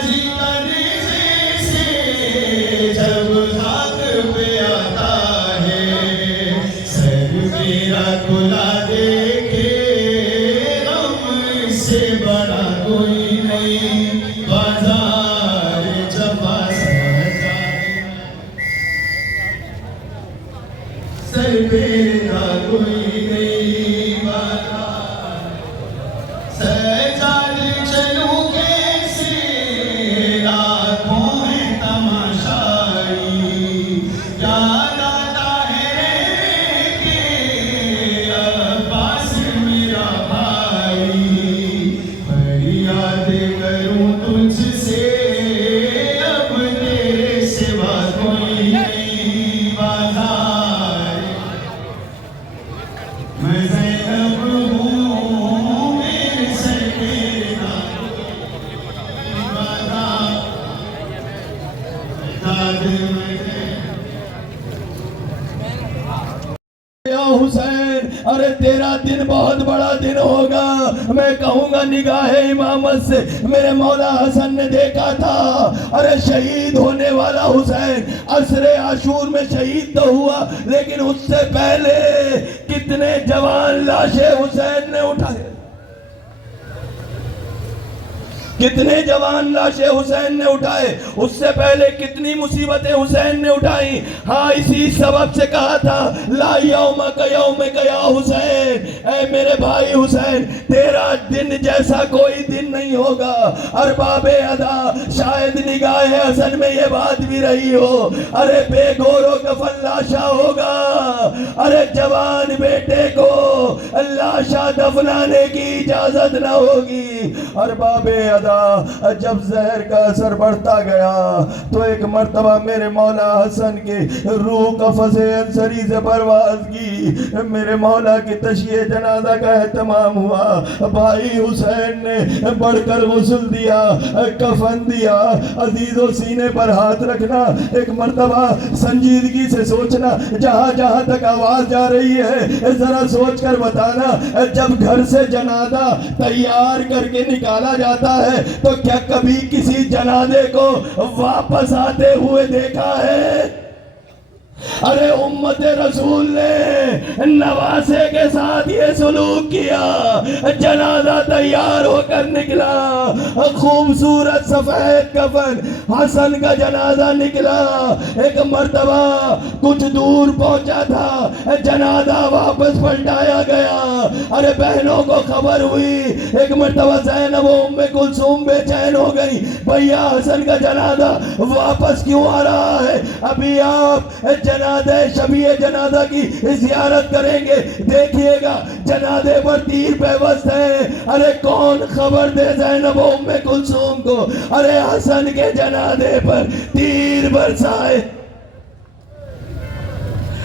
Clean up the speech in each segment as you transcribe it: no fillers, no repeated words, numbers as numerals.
गाजी कनीज़े से जब घाट पे आता है, सर मेरा खुला देखे गम से बड़ा कोई नहीं, बाजार चपा सजा सर मेरा कोई नहीं, बाजार सजाद चलूं कैसे, लाखों है तमाशाई, याद आता है कि अब्बास मेरा भाई, फरियाद करूं तुझसे अब तेरे सिवा कोई नहीं, बाजार मैं ज़ैनब हूँ मेरे सर पे दाद या हुसैन, अरे तेरा दिन बहुत बड़ा दिन होगा। मैं कहूँगा निगाहे इमामत से मेरे मौला हसन ने देखा था, अरे शहीद होने वाला हुसैन असरे आशूर में शहीद तो हुआ, लेकिन उससे पहले कितने जवान लाशें हुसैन ने उठाए, कितने जवान लाशें हुसैन ने उठाए, उससे पहले कितनी मुसीबतें हुसैन ने उठाई। हाँ, इसी सबब से कहा था ला यौम कया हुसैन, ऐ मेरे भाई हुसैन तेरा दिन जैसा कोई दिन नहीं होगा। अरबाबे अदा शायद निगाहे हसन में ये बात भी रही हो, अरे बेगोरो कफन लाशा होगा, अरे जवान बेटे को लाशा दफनाने की इजाजत न होगी। अरबाबे अदा जब जहर का असर बढ़ता गया तो एक मर्तबा मेरे मौला हसन के रूह कफ़से अंसरी से परवाज की, मेरे मौला की तशिये जनाजा का एहतमाम हुआ। भाई हुसैन ने बढ़कर गुस्ल दिया, कफन दिया, अजीजों सीने पर हाथ रखना, एक मर्तबा संजीदगी से सोचना, जहां जहां तक आवाज जा रही है जरा सोच कर बताना। जब घर से जनाजा तैयार करके निकाला जाता है तो क्या कभी किसी जनाजे को वापस आते हुए देखा है? अरे उम्मत रसूल ने नवासे के साथ ये सलूक किया, जनाजा तैयार होकर निकला, खूबसूरत सफेद कफन हसन का जनाजा निकला। एक मर्तबा कुछ दूर पहुंचा था, जनाजा वापस पलटाया गया। अरे बहनों को खबर हुई, एक मर्तबा ज़ैनब उम्मे कुलसूम बेचैन हो गई, भैया हसन का जनाजा वापस क्यों आ रहा है? अभी आप जनादे शबीए जनाजा की ज़ियारत करेंगे, देखिएगा जनादे पर तीर पेवस्त है। अरे कौन खबर दे ज़ैनब उम्मे कुलसूम को, अरे हसन के जनादे पर तीर बरसाए।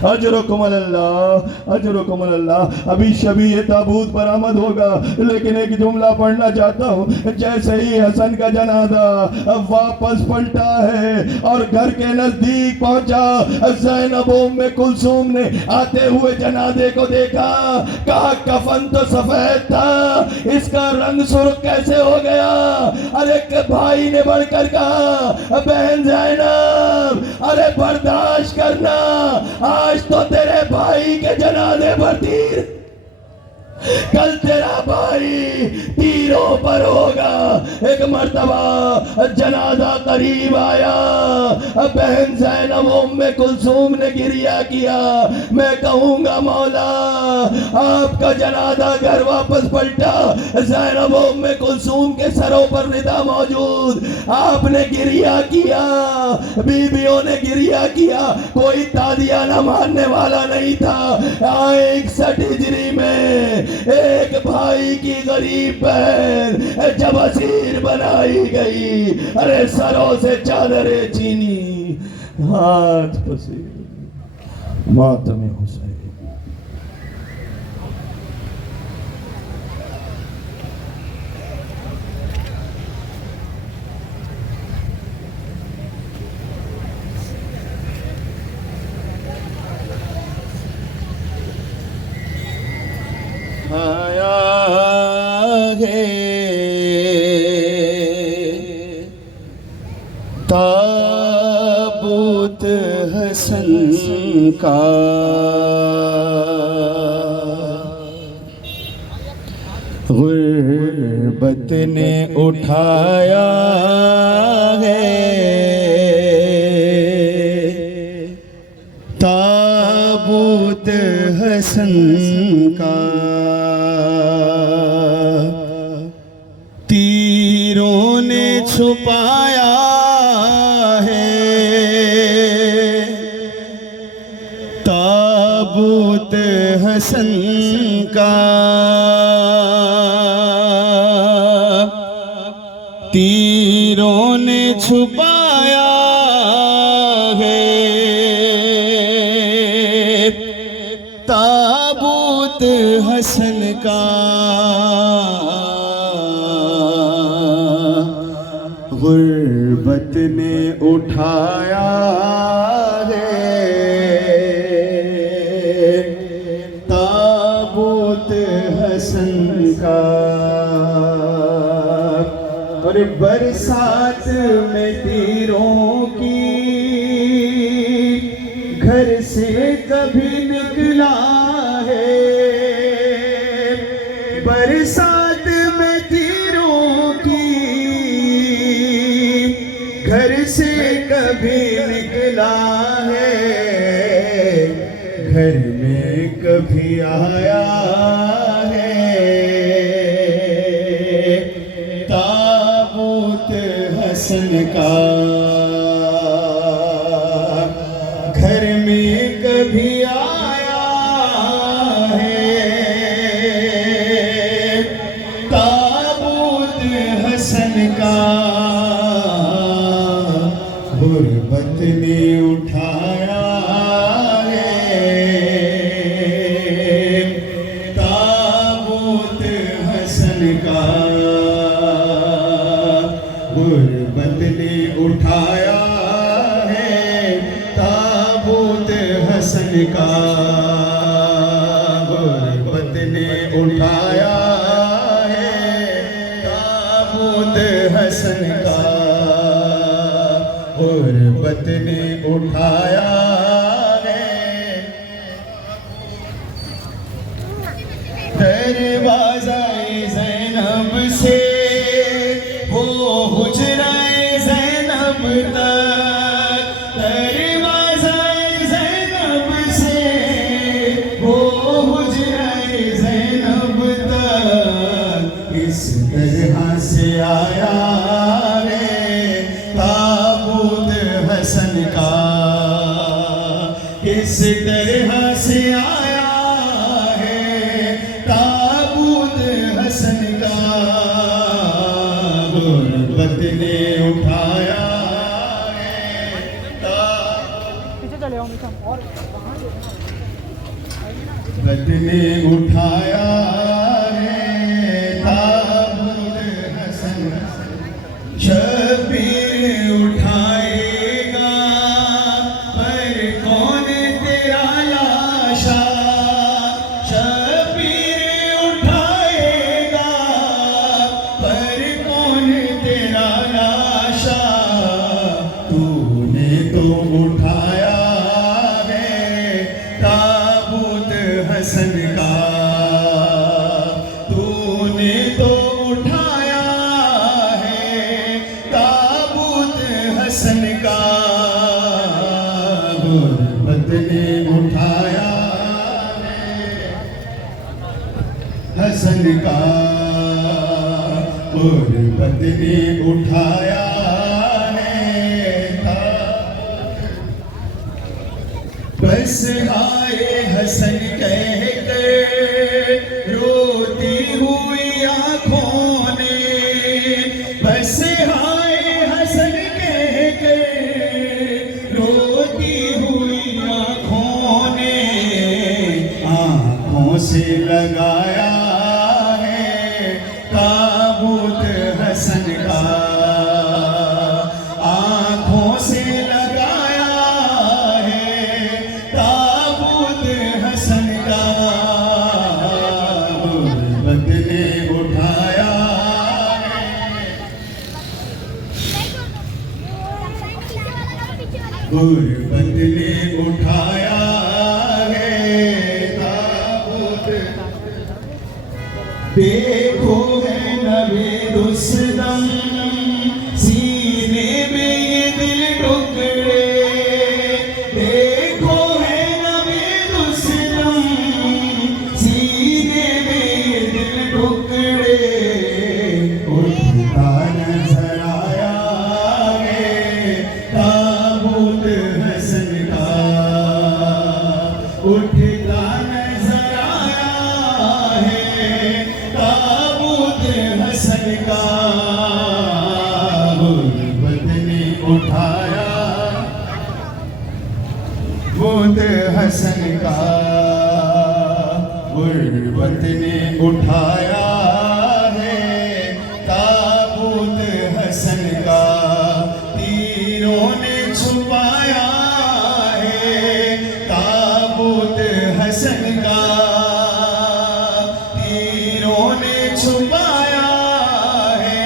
अजरुकुम अल्लाह, अजरुकुम अल्लाह। अभी शबीए ताबूत बरामद होगा, लेकिन एक जुमला पढ़ना चाहता हूँ। जैसे ही हसन का जनाजा वापस पलटा है और घर के नजदीक पहुंचा, ज़ैनब उम्मे कुलसूम ने आते हुए जनाजे को देखा, कहा कफन तो सफेद था, इसका रंग सुर्ख कैसे हो गया? अरे भाई ने बढ़कर कहा, बहन ज़ैनब अरे बर्दाश्त करना, आज तो तेरे भाई के जनाजे पर तीर, कल तेरा भाई तीरों पर होगा। एक मर्तबा जनाजा करीब आया, बहन ज़ैनब उम्मे कुलसूम ने गिरिया किया। मैं कहूँगा मौला आपका जनाजा घर वापस पलटा, ज़ैनब उम्मे कुलसूम के सरों पर निदा मौजूद, आपने गिरिया किया, बीबियों ने गिरिया किया, कोई तादिया न मानने वाला नहीं था। 61 हिजरी में एक भाई की गरीब बहन जब असीर बनाई गई, अरे सरों से चादरें छीनी, हाथ पसीर, मातम हुसैन। आया है ताबूत हसन का गुर्बत ने उठाया है, ताबूत हसन का तीरों ने छुपाया है, ताबूत हसन का तीरों ने छुपाया है, ताबूत हसन का गुर्बत ने उठाया है, ताबूत हसन का। और बरसात में तीरों की घर से कभी निकला है, बरसात में तीरों की घर से कभी निकला है, घर में कभी आया है, ताबूत हसन का घर में कभी आया है, ताबूत हसन का गुर्बत ने उठाया है, ताबूत हसन का गुर्बत ने उठाया है, ताबूत हसन का गुर्बत ने उठाया है, ताबूत हसन का गुर्बत ने उठाया है। दरवाज़ा-ए ज़ैनब से वो हुजरा-ए ज़ैनब तक, दरवाज़ा-ए ज़ैनब से वो हुजरा-ए ज़ैनब तक इस तरह से आया है, ताबूत हसन का इस तरह से आया है, ताबूत हसन का गुर्बत ने उठाया है, गुर्बत ने उठाया है, ताबूत हसन शबीर उठाएगा पर कौन तेरा लाशा, शबीर उठाएगा पर कौन तेरा लाशा, तूने तो उठाया है, ताबूत हसन का तूने तो उठाया है, ताबूत हसन का गुर्बत ने उठाया है, हसन का गुर्बत ने उठाया है, बस आए हसन कह कर रोती हुई आँखों ने, बस आए हसन कह कर रोती हुई आँखों ने, आँखों से लगाया है, ताबूत हसन का आँखों से लगाया है, ताबूत हसन का गुर्बत ने उठाया है, गुर्बत ने उठाया है ताबूत, देखो है नबे रुस्तम सीने में ये दिल टुकड़े, देखो है नबे रुस्तम सीने में ये दिल टुकड़े, उठता नजर आया है ताबूत हसन का, उठता नजर आया है ताबूत हसन का, गुर्बत ने उठाया ताबूत हसन का, गुर्बत ने उठाया है ताबूत हसन का, तीरों ने छुपाया है ताबूत हसन का, तीरों ने छुपाया है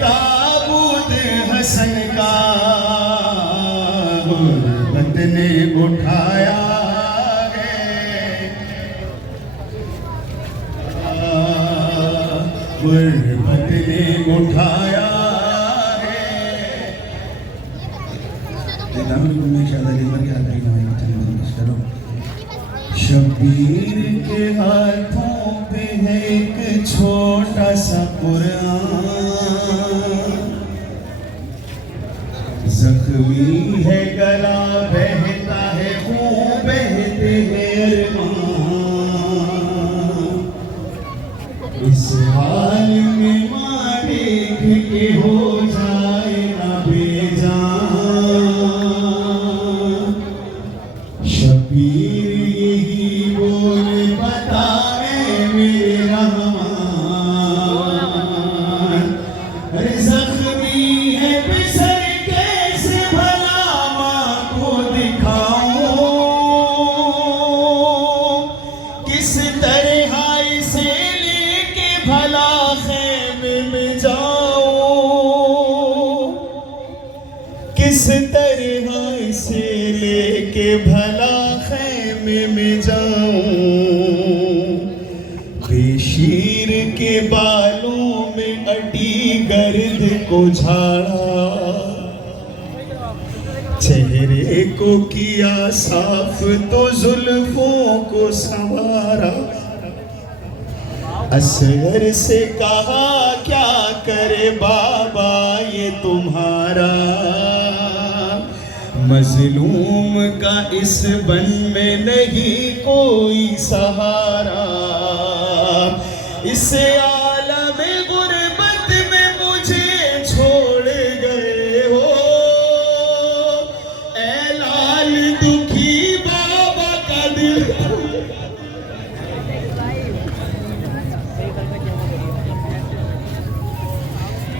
ताबूत हसन का, गुर्बत ने उठाया है, गुर्बत ने उठाया है। शबीर के हाथों पे है एक छोटा सा कुरान, जख्मी है गला बहता है खून बहते हैं अरमान, इस हाल में माँ देख के हो जाए ना बेजान, शबीर यही बोल बताए मेरे रहमान, अरे जख्मी है बिसर कैसे भला माँ को दिखाऊं, किस तरह इसे लेके भला खैमे में जाऊं, किस तरह इसे लेके भला खैमे में जाऊं, बेशीर के बालों में अटी गर्द को झाड़ा, चेहरे को किया साफ तो जुल्फों को संवारा, असगर से कहा क्या करे बाबा ये तुम्हारा, मजलूम का इस बन में नहीं कोई सहारा, इस आलम गुर्बत में मुझे छोड़ गए हो, ऐ लाल दुखी बाबा का दिल,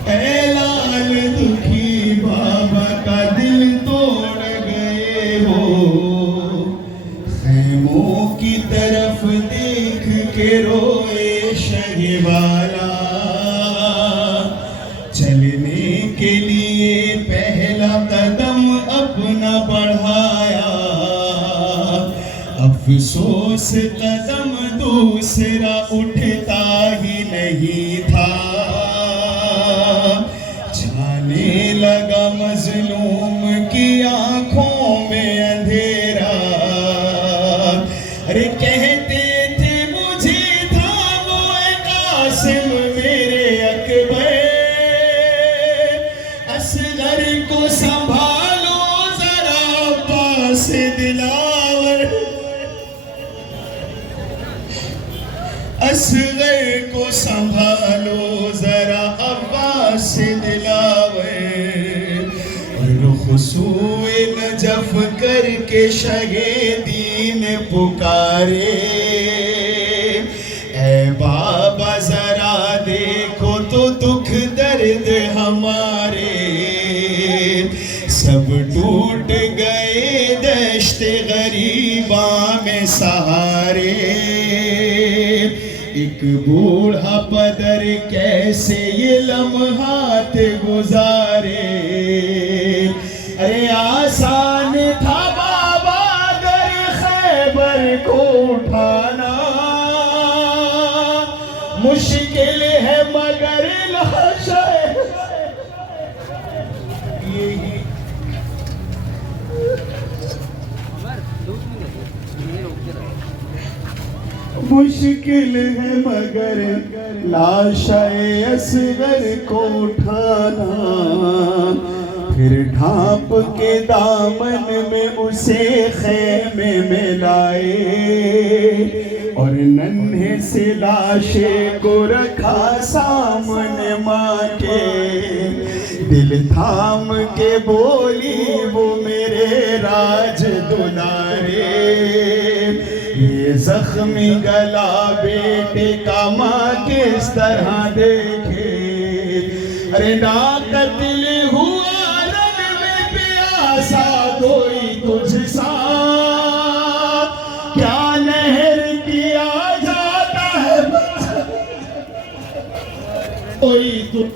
ऐ लाल दुखी बाबा का दिल तोड़ गए हो, खैमों की तरफ देख के रोए शहवाला, चलने के लिए पहला कदम अपना बढ़ाया, अफसोस कदम दूसरा उठता ही नहीं था, जाने लगा मजलूम की आंखों में अंधेरा, अरे कहते थे मुझे था वो कासिम मेरे अकबर, असगर को संभालो जरा पास दिलावर, असगर को संभालो जरा अब्बास दिलावर, रुखसूए नजफ करके शहीदीन पुकारे, ऐ बाबा जरा देखो तो दुख दर्द हमारे, सब टूट गए दश्ते गरीबा में सहारे, एक बूढ़ा पदर कैसे ये लम्हात गुजारे, अरे आशा मुश्किल है मगर लाशाए असगर को उठाना, फिर ढांप के दामन में उसे खेमे में लाए और नन्हे से लाशे को रखा सामने माँ के। दिल थाम के बोली वो मेरे राज दुलारे, ये जख्मी गला बेटे का माँ किस तरह देखे। अरे ना कत्ल हुआ रग में प्यासा कोई तुझसा, क्या नहर किया जाता है कोई तु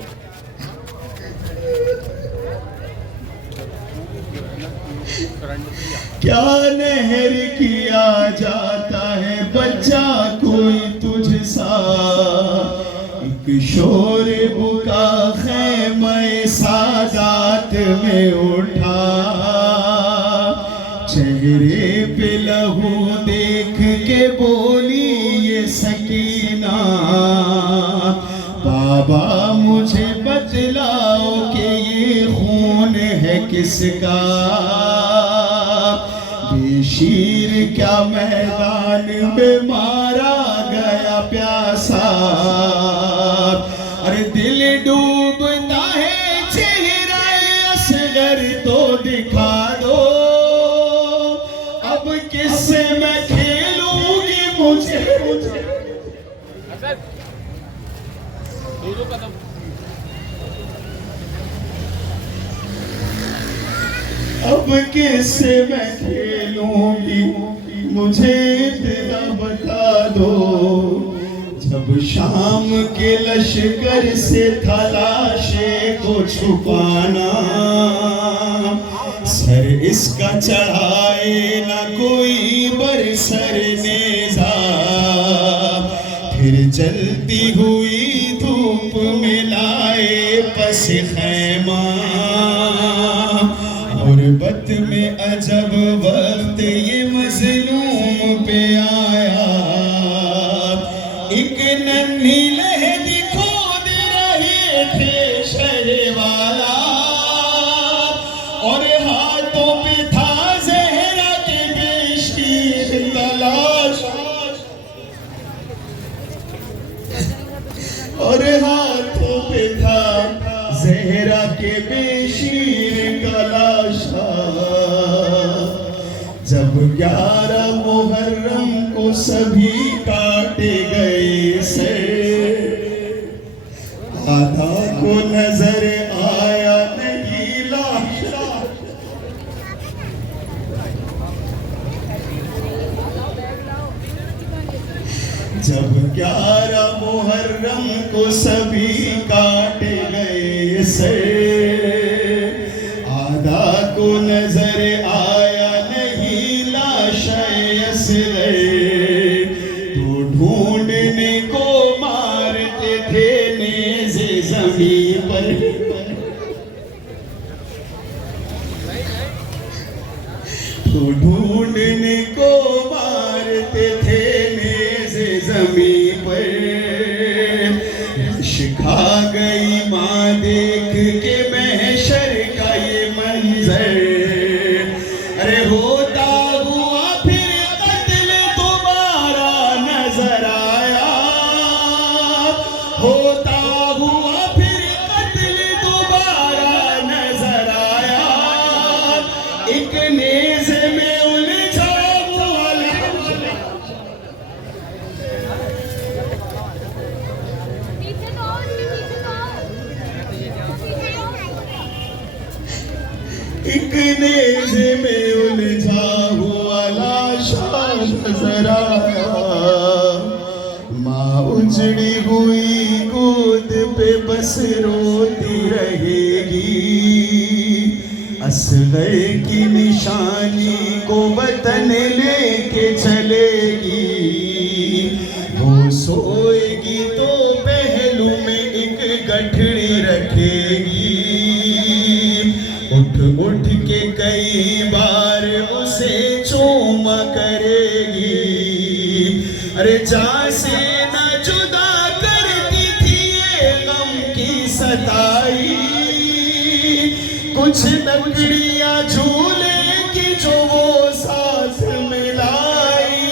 क्या नहर किया जाता है बच्चा कोई तुझसा। एक शोर बुका ख़ैमे सादात में उठा, चेहरे पे लहू देख के बोली ये सकीना, बाबा मुझे बतलाओ कि ये खून है किसका। बेशीर क्या मैदान में मारा गया प्यासा, अरे दिल डूबता है चेहरा असगर तो दिखा दो, अब किससे मैं खेलूंगी मुझे अब किससे मैं खेलूंगी मुझे इतना बता दो। जब शाम के लश्कर से था लाशे को छुपाना, सर इसका चढ़ाए ना कोई बरसर नेजा, फिर जलती हुई धूप में लाए पस खैमा। गुर्बत में अजब वक्त ये मजलूम पे आया, एक नन्ही लहदी खोद रहे थे शहवाला, और हाथों पे था ज़हरा के बेशीर तलाश, और हाथों पे था ज़हरा के बेशीर का लाशा। जब 11 मुहर्रम को सभी काटे गए से, आधा को नजर आया नहीं लाशा। जब 11 मुहर्रम को सभी काटे गए से, आधा को नजर आया नहीं लाशाए असगर, तो ढूंढने को मारते थे नेज़े ज़मीन पर, तो ढूंढने को मारते थे नेज़े ज़मीन पर। शिखा गई माँ देख के महशर का ये मंजर, अरे होता हुआ फिर कत्ल दोबारा नजर आया, होता हुआ फिर कत्ल दोबारा नजर आया। एक नेज़े में उलझा हुआ एक नेज़े में उलझा हुआ लाशा नजर आया। माँ उजड़ी हुई गोद पे बस रोती रहेगी, असगर की निशानी को वतन लेके चलेगी। वो सोएगी तो पहलू में एक गठड़ी रखेगी, उठ उठ के कई बार उसे चूमा करेगी। अरे जहाँ से न जुदा करती थी ये गम की सताई, कुछ लकड़ियाँ झूले की जो वो साथ मिलाई,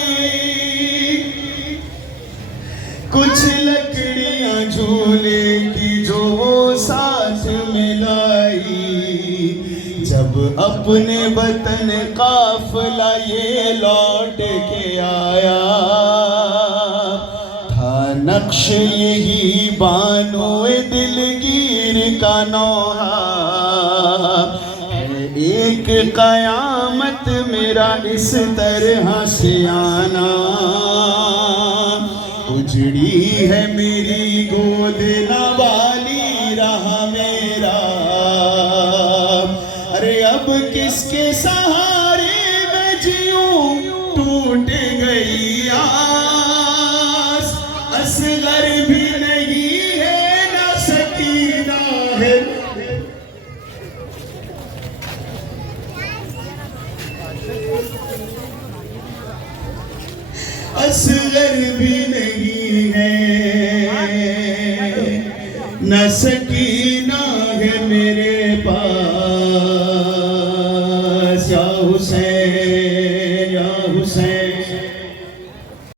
कुछ लकड़ियाँ झूले की जो वो साथ मिलाई। जब अपने वतन काफिला ये लौट के आया, था नक्श यही बानोए दिलगीर का नौहा, एक कयामत मेरा इस तरह से आना, उजड़ी है मेरी गोद न वाली रहा मेरा, अरे अब किसके सहारे मैं जीऊं, टूट गई आस, असगर भी नहीं है न सकीना है, असगर भी नहीं है न सकीना है मेरे पास। या हुसैन या हुसैन।